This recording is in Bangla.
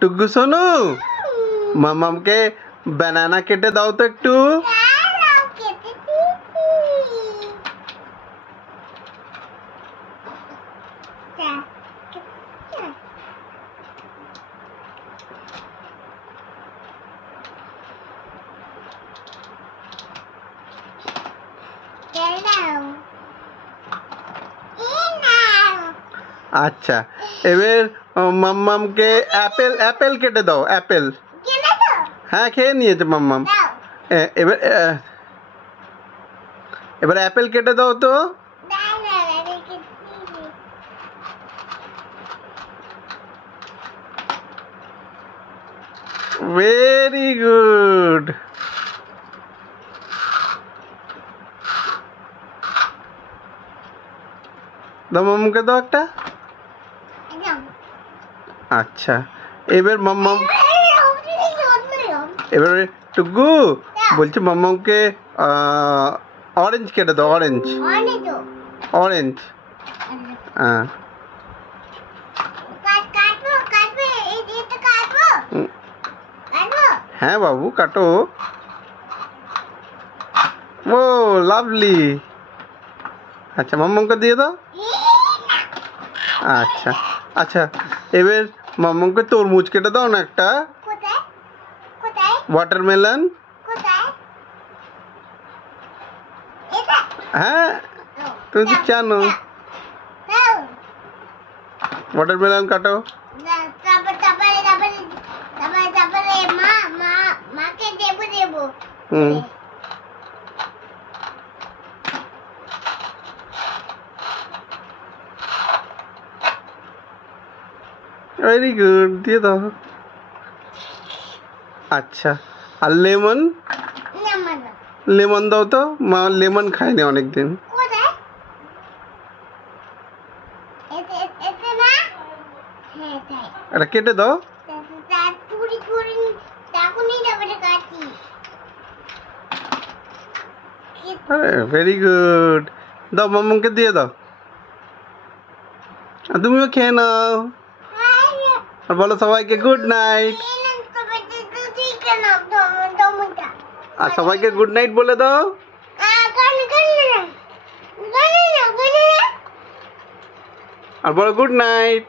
টুকু শোনো, মামামকে ব্যানানা কেটে দাও তো একটু। আচ্ছা, এবার মাম্মামকে অ্যাপেল অ্যাপেল কেটে দাও। অ্যাপেল, হ্যাঁ খেয়ে নিয়েছে মাম্মাম। এবার এবার অ্যাপেল কেটে দাও তো। Very good. দাও মাম্মামকে দাও একটা। আচ্ছা, এবার মাম্মাম, এবারে টুকু বলছি মাম্মামকে অরেঞ্জ কেটে দাও। অরেঞ্জ অরেঞ্জ, হ্যাঁ। হ্যাঁ বাবু কাটো। ও লাভলি। আচ্ছা মাম্মামকে দিয়ে দাও। আচ্ছা আচ্ছা, এবার মাম্মামকে তরমুজ কেটে দাও না একটা। ওয়াটারমেলন, হ্যাঁ তুমি তো জানো। ওয়াটারমেলন কাটো। হুম, ভেরি গুড, দিয়ে দাও। আচ্ছা, আর লেমন, লেমন দাও তো। মা লেমন খায়নি অনেকদিন। এটা কেটে দাও। ভেরি গুড, দাও মাম্মাকে দিয়ে দাও। আর তুমিও খেয়ে নাও। আর বলো সবাইকে গুড নাইট। আর সবাইকে গুড নাইট বলে দাও। আর বলো গুড নাইট।